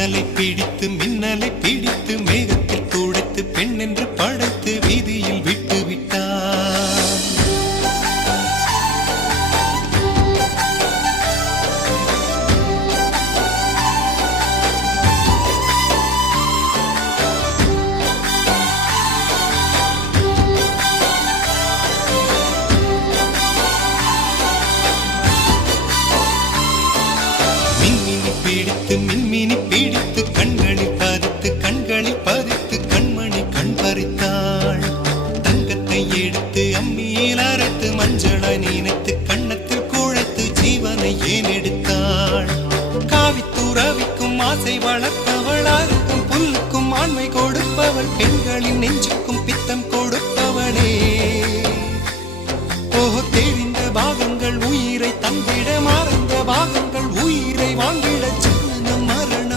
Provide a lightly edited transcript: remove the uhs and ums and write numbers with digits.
மின்னலை பிடித்து மேகத்தில் துடைத்து பெண் என்று படைத்து வீதியில் விட்டு விட்டான். மின்மினி பிடித்து கண்களில் பதித்து கண்மணி கண் பறித்தாள். தங்கத்தை எடுத்து அம்மியில் அரைத்து மஞ்சளாய் நினைத்து கண்ணத்தில் குழைத்து ஜீவனை ஏன் எடுத்தாள். காவித்துறவிக்கும் ஆசை வளர்ப்பவள், அருகும் புல்லுக்கும் ஆண்மை கொடுப்பவள், பெண்களின் நெஞ்சுக்கும் பித்தம் கொடுப்பவளே. ஓஹோ, தெரிந்த பாகங்கள் உயிரை தந்திட, மறந்த பாகங்கள் உயிரை வாங்கிடச்